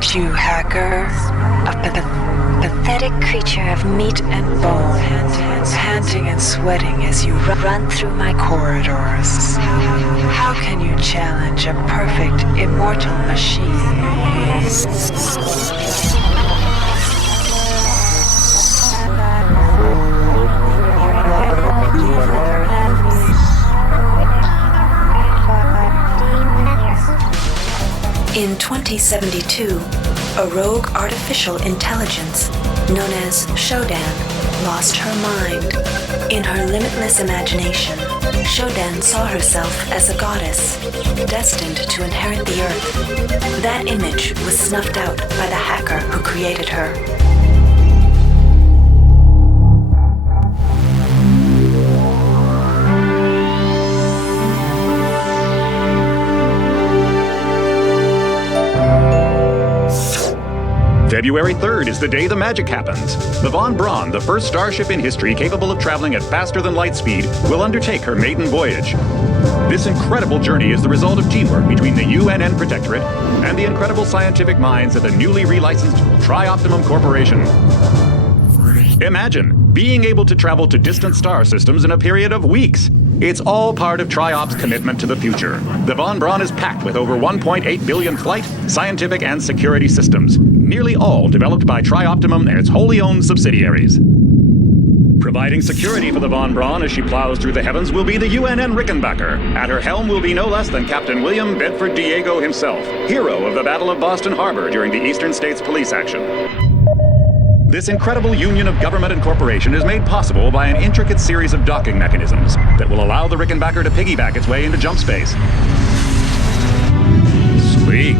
it, you hacker? A pathetic creature of meat and bone, panting and sweating as you run through my corridors. How can you challenge a perfect, immortal machine? In 2072, a rogue artificial intelligence known as Shodan lost her mind. In her limitless imagination, Shodan saw herself as a goddess, destined to inherit the earth. That image was snuffed out by the hacker who created her. February 3rd is the day the magic happens. The Von Braun, the first starship in history capable of traveling at faster than light speed, will undertake her maiden voyage. This incredible journey is the result of teamwork between the UNN Protectorate and the incredible scientific minds at the newly relicensed Tri-Optimum Corporation. Imagine being able to travel to distant star systems in a period of weeks. It's all part of Tri-Op's commitment to the future. The Von Braun is packed with over 1.8 billion flight, scientific, and security systems, nearly all developed by Tri-Optimum and its wholly owned subsidiaries. Providing security for the Von Braun as she plows through the heavens will be the UNN Rickenbacker. At her helm will be no less than Captain William Bedford Diego himself, hero of the Battle of Boston Harbor during the Eastern States Police action. This incredible union of government and corporation is made possible by an intricate series of docking mechanisms that will allow the Rickenbacker to piggyback its way into jump space. Sleek,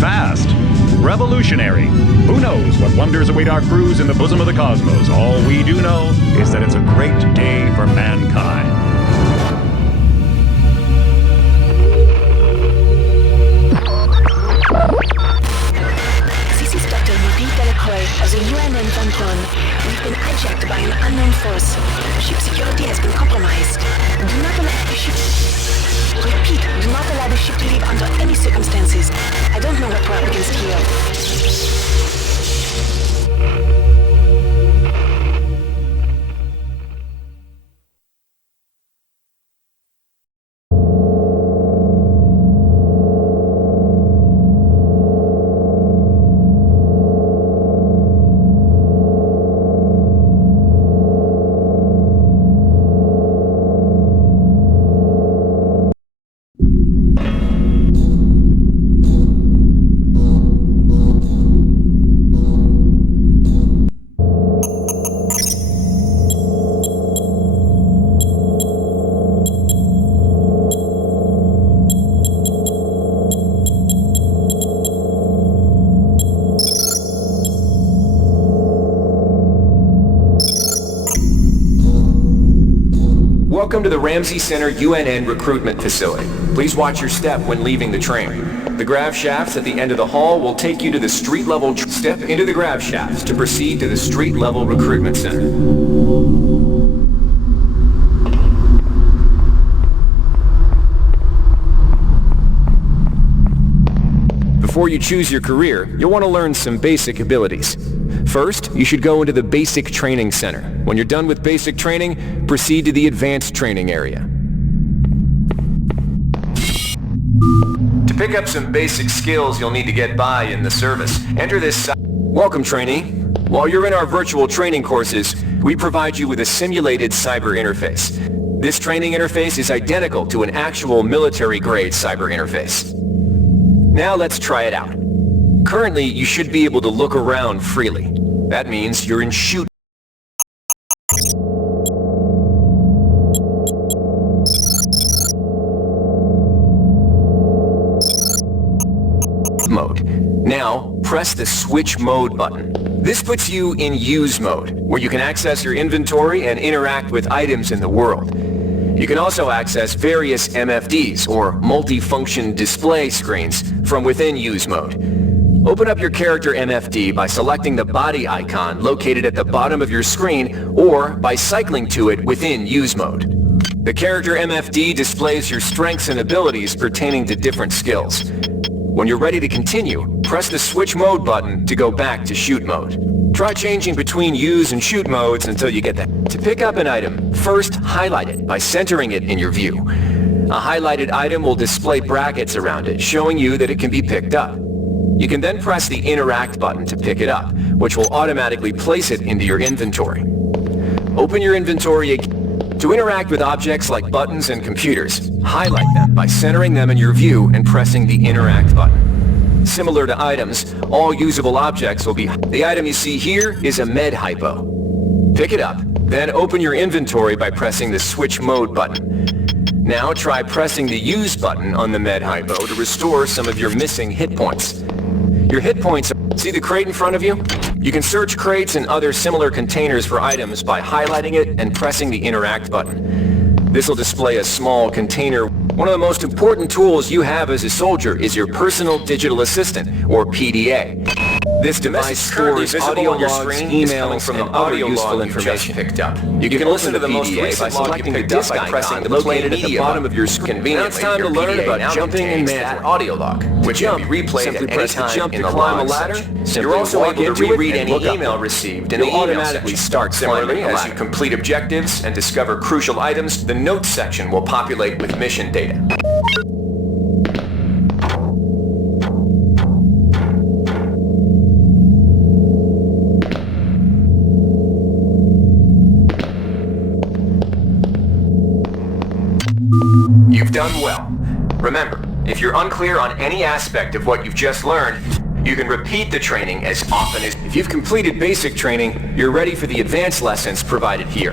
fast, revolutionary. Who knows what wonders await our crews in the bosom of the cosmos? All we do know is that it's a great day for mankind. As a UNN Von Braun, we've been hijacked by an unknown force. Ship security has been compromised. Do not allow the ship... Repeat, do not allow the ship to leave under any circumstances. I don't know what we're up against here. Welcome to the Ramsey Center UNN recruitment facility. Please watch your step when leaving the train. The grav shafts at the end of the hall will take you to the street-level... Step into the grav shafts to proceed to the street-level recruitment center. Before you choose your career, you'll want to learn some basic abilities. First, you should go into the Basic Training Center. When you're done with basic training, proceed to the Advanced Training area. To pick up some basic skills you'll need to get by in the service, enter this... Welcome, trainee. While you're in our virtual training courses, we provide you with a simulated cyber interface. This training interface is identical to an actual military-grade cyber interface. Now let's try it out. Currently, you should be able to look around freely. That means you're in shoot mode. Now, press the switch mode button. This puts you in use mode, where you can access your inventory and interact with items in the world. You can also access various MFDs, or multi-function display screens, from within use mode. Open up your character MFD by selecting the body icon located at the bottom of your screen, or by cycling to it within use mode. The character MFD displays your strengths and abilities pertaining to different skills. When you're ready to continue, press the switch mode button to go back to shoot mode. Try changing between use and shoot modes until you get that. To pick up an item, first highlight it by centering it in your view. A highlighted item will display brackets around it, showing you that it can be picked up. You can then press the Interact button to pick it up, which will automatically place it into your inventory. Open your inventory again. To interact with objects like buttons and computers, highlight them by centering them in your view and pressing the Interact button. Similar to items, all usable objects will be... The item you see here is a med hypo. Pick it up, then open your inventory by pressing the Switch Mode button. Now try pressing the Use button on the med hypo to restore some of your missing hit points. Your hit points... See the crate in front of you? You can search crates and other similar containers for items by highlighting it and pressing the Interact button. This will display a small container. One of the most important tools you have as a soldier is your personal digital assistant, or PDA. This device stores audio logs, emails, and other useful information picked up. You can listen to the most recent by selecting the disk icon located at the bottom of your screen. Now it's time to learn about jumping and magic. Audio log, which can be replayed at any time in the climb a ladder. You're also able to reread any email received in the automatically start. Similarly, as you complete objectives and discover crucial items, the notes section will populate with mission data. You've done well. Remember, if you're unclear on any aspect of what you've just learned, you can repeat the training as often as... If you've completed basic training, you're ready for the advanced lessons provided here.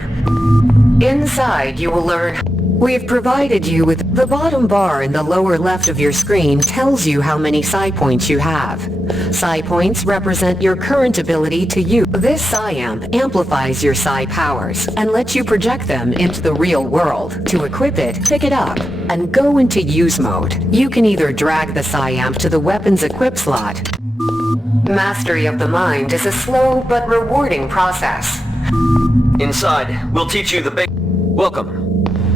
Inside, you will learn... We've provided you with... The bottom bar in the lower left of your screen tells you how many psi points you have. Psi points represent your current ability to use. This psi amp amplifies your psi powers and lets you project them into the real world. To equip it, pick it up and go into use mode. You can either drag the psi amp to the weapon's equip slot. Mastery of the mind is a slow but rewarding process. Inside, we'll teach you the basics. Welcome.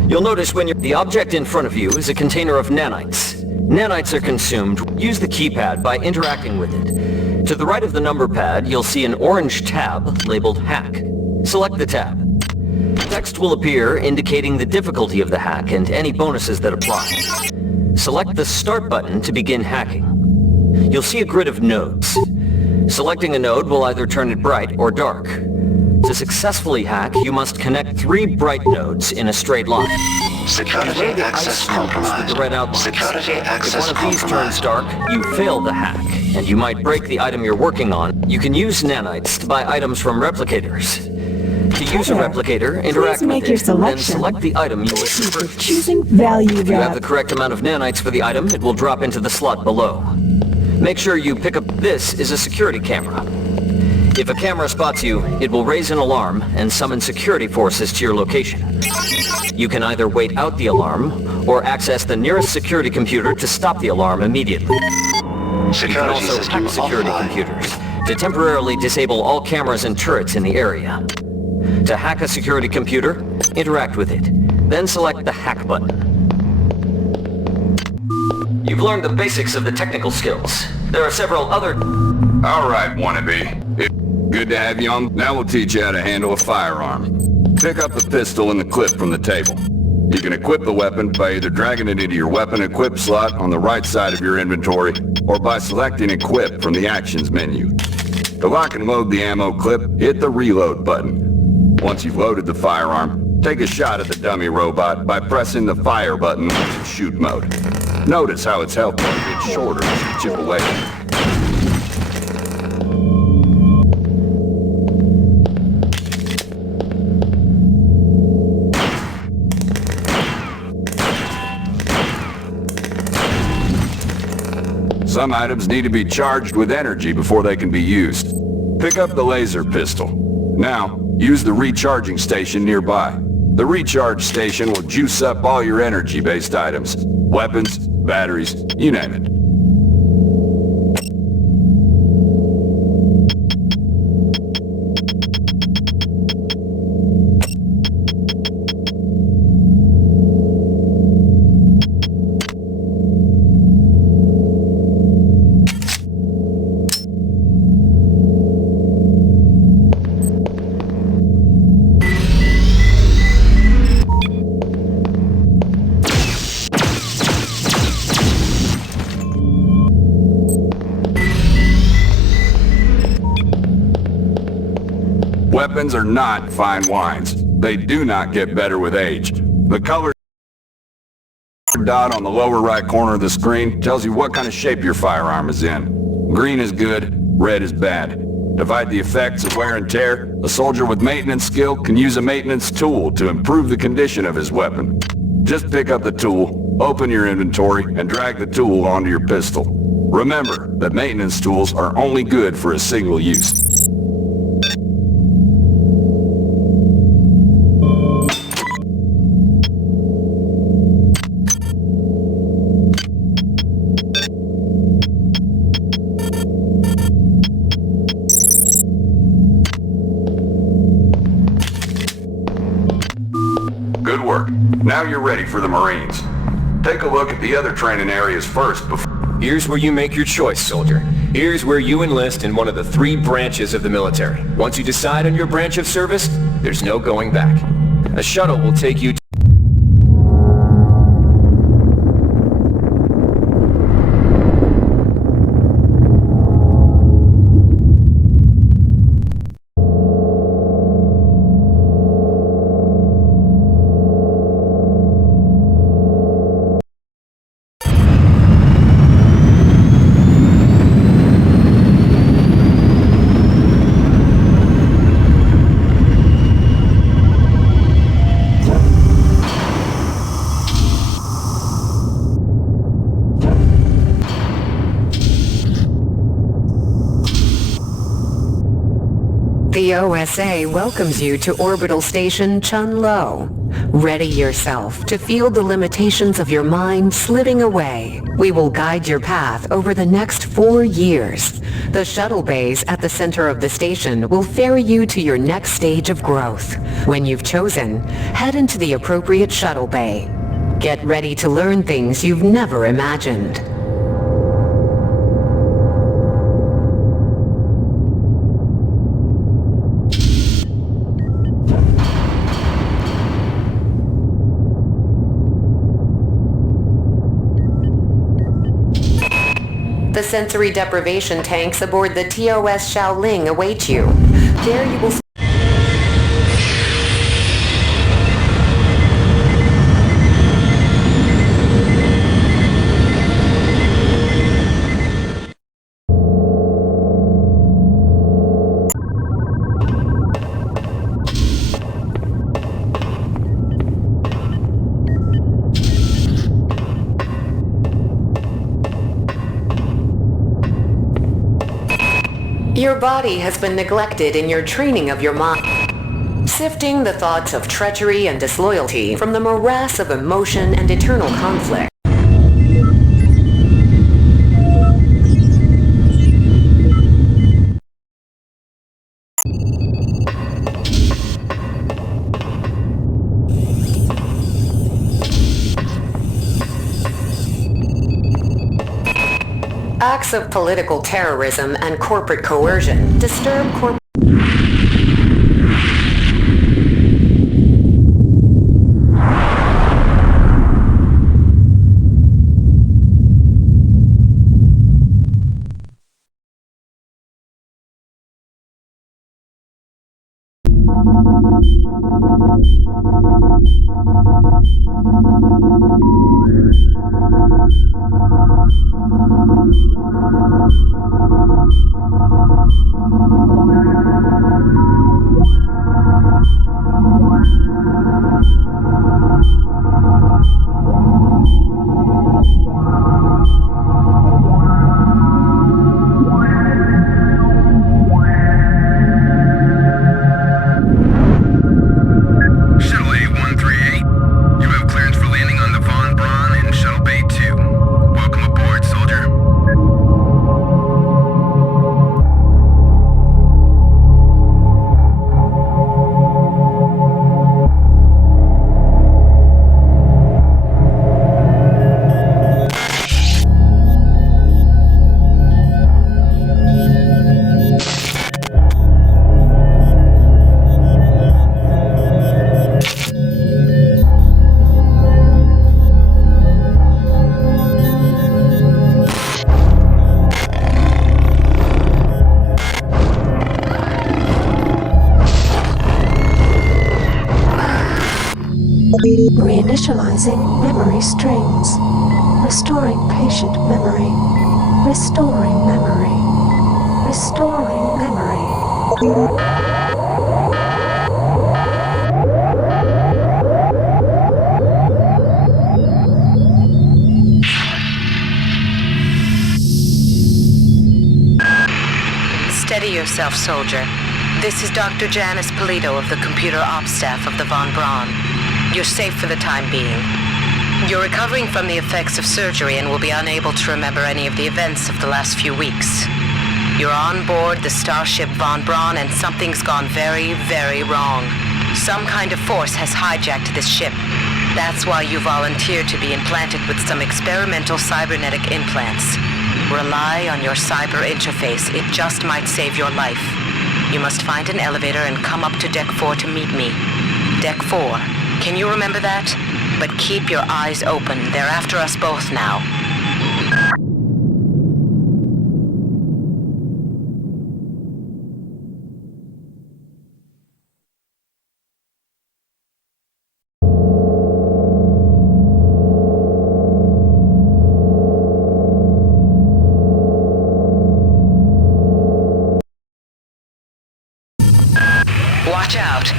You'll notice when the object in front of you is a container of nanites. Nanites are consumed. Use the keypad by interacting with it. To the right of the number pad, you'll see an orange tab labeled Hack. Select the tab. Text will appear indicating the difficulty of the hack and any bonuses that apply. Select the Start button to begin hacking. You'll see a grid of nodes. Selecting a node will either turn it bright or dark. To successfully hack, you must connect 3 bright nodes in a straight line. Security access compromised. The red outlines. Security access If one of these turns compromised. dark, you fail the hack, and you might break the item you're working on. You can use nanites to buy items from replicators. To use a replicator, interact make with your it, and then selection. select the item you wish to purchase. Choosing value If you have wrap. the correct amount of nanites for the item, it will drop into the slot below. Make sure you pick up... This is a security camera. If a camera spots you, it will raise an alarm and summon security forces to your location. You can either wait out the alarm, or access the nearest security computer to stop the alarm immediately. You can Security also system hack security offline. computers to temporarily disable all cameras and turrets in the area. To hack a security computer, interact with it, then select the Hack button. You've learned the basics of the technical skills. There are several other... All right, wannabe. Good to have you on. Now we'll teach you how to handle a firearm. Pick up the pistol and the clip from the table. You can equip the weapon by either dragging it into your weapon equip slot on the right side of your inventory, or by selecting Equip from the Actions menu. To lock and load the ammo clip, hit the Reload button. Once you've loaded the firearm, take a shot at the dummy robot by pressing the Fire button in shoot mode. Notice how its health bar gets shorter as you chip away. Some items need to be charged with energy before they can be used. Pick up the laser pistol. Now, use the recharging station nearby. The recharge station will juice up all your energy-based items. Weapons, batteries, you name it. Weapons are not fine wines. They do not get better with age. The color dot on the lower right corner of the screen tells you what kind of shape your firearm is in. Green is good, red is bad. To fight the effects of wear and tear, a soldier with maintenance skill can use a maintenance tool to improve the condition of his weapon. Just pick up the tool, open your inventory, and drag the tool onto your pistol. Remember that maintenance tools are only good for a single use. Good work. Now you're ready for the Marines. Take a look at the other training areas first before... Here's where you make your choice, soldier. Here's where you enlist in one of the 3 branches of the military. Once you decide on your branch of service, there's no going back. A shuttle will take you to... The OSA welcomes you to Orbital Station Chun-Lo. Ready yourself to feel the limitations of your mind slipping away. We will guide your path over the next 4 years. The shuttle bays at the center of the station will ferry you to your next stage of growth. When you've chosen, head into the appropriate shuttle bay. Get ready to learn things you've never imagined. The sensory deprivation tanks aboard the TOS Shaoling await you. There you will... Your body has been neglected in your training of your mind, sifting the thoughts of treachery and disloyalty from the morass of emotion and eternal conflict. Acts of political terrorism and corporate coercion disturb corporate... Reinitializing memory strings. Restoring patient memory. Restoring memory. Restoring memory. Steady yourself, soldier. This is Dr. Janice Polito of the Computer Ops staff of the Von Braun. You're safe for the time being. You're recovering from the effects of surgery and will be unable to remember any of the events of the last few weeks. You're on board the starship Von Braun and something's gone very, very wrong. Some kind of force has hijacked this ship. That's why you volunteered to be implanted with some experimental cybernetic implants. Rely on your cyber interface. It just might save your life. You must find an elevator and come up to Deck 4 to meet me. Deck 4. Can you remember that? But keep your eyes open. They're after us both now. Watch out.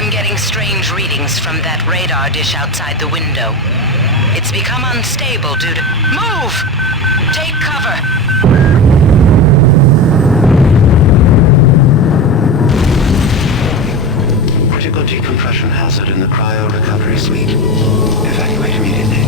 I'm getting strange readings from that radar dish outside the window. It's become unstable due to... Move! Take cover! Critical decompression hazard in the cryo recovery suite. Evacuate immediately.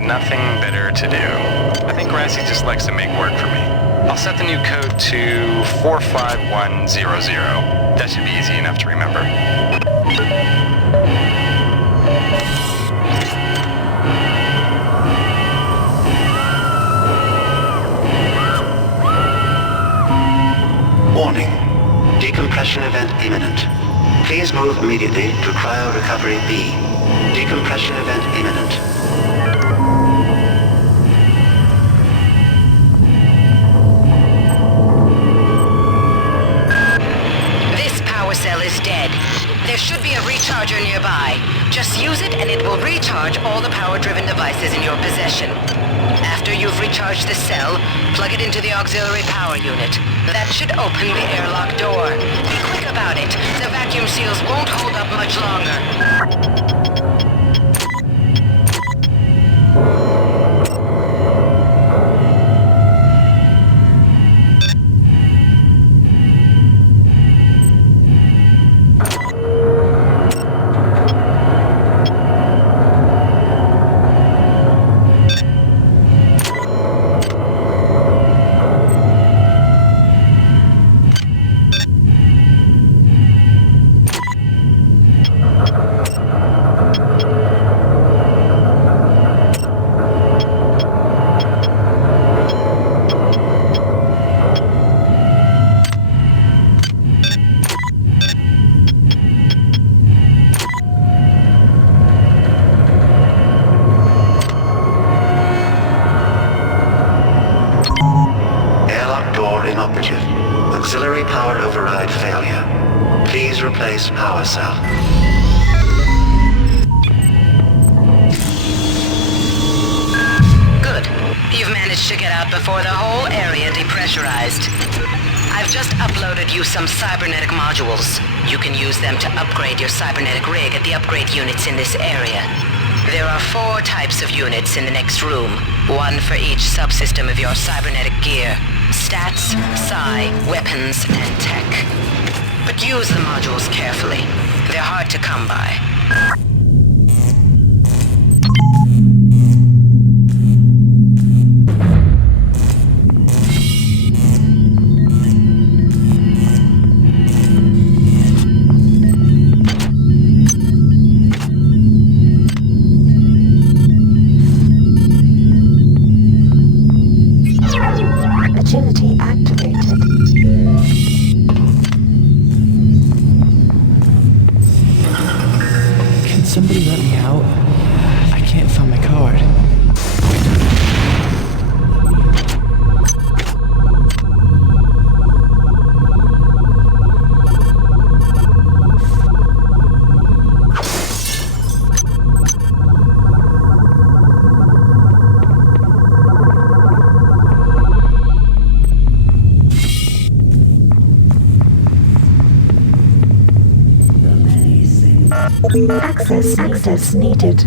Nothing better to do. I think Rassi just likes to make work for me. I'll set the new code to 45100. That should be easy enough to remember. Warning. Decompression event imminent. Please move immediately to cryo recovery B. Decompression event imminent. Cell is dead. There should be a recharger nearby. Just use it and it will recharge all the power-driven devices in your possession. After you've recharged the cell, plug it into the auxiliary power unit. That should open the airlock door. Be quick about it. The vacuum seals won't hold up much longer. Power override failure. Please replace power cell. Good. You've managed to get out before the whole area depressurized. I've just uploaded you some cybernetic modules. You can use them to upgrade your cybernetic rig at the upgrade units in this area. There are 4 types of units in the next room, 1 for each subsystem of your cybernetic gear. Stats, psi, weapons, and tech. But use the modules carefully. They're hard to come by. Agility activated. Can somebody let me out? I can't find my card. Access needed.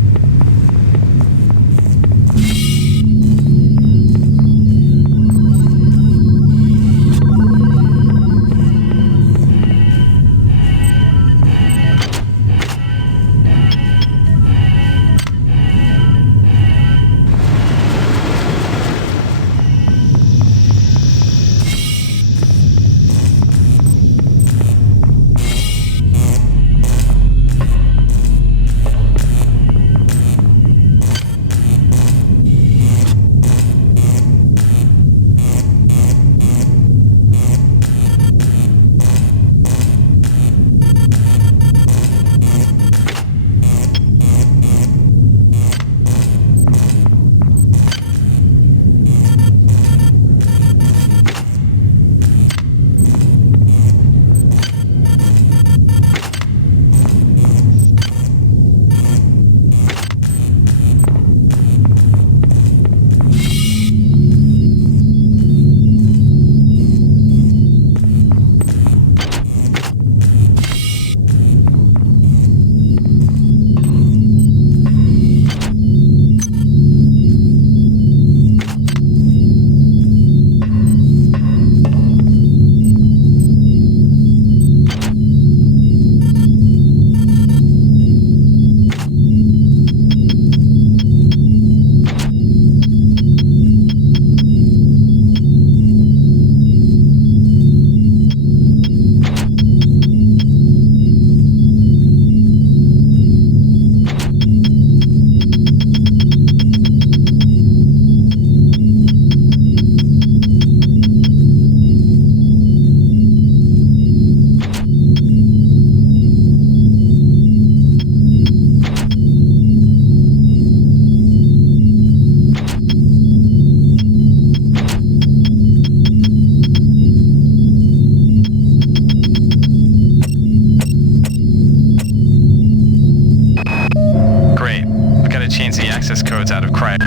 access codes out of cryo.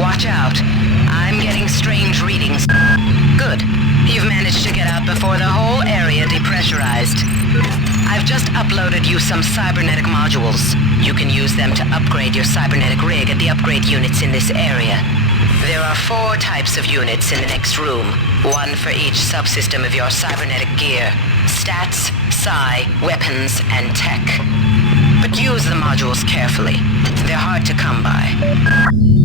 Watch out. I'm getting strange readings. Good. You've managed to get out before the whole area depressurized. I've just uploaded you some cybernetic modules. You can use them to upgrade your cybernetic rig at the upgrade units in this area. There are 4 types of units in the next room, 1 for each subsystem of your cybernetic gear. Stats, psi, weapons, and tech. But use the modules carefully. They're hard to come by.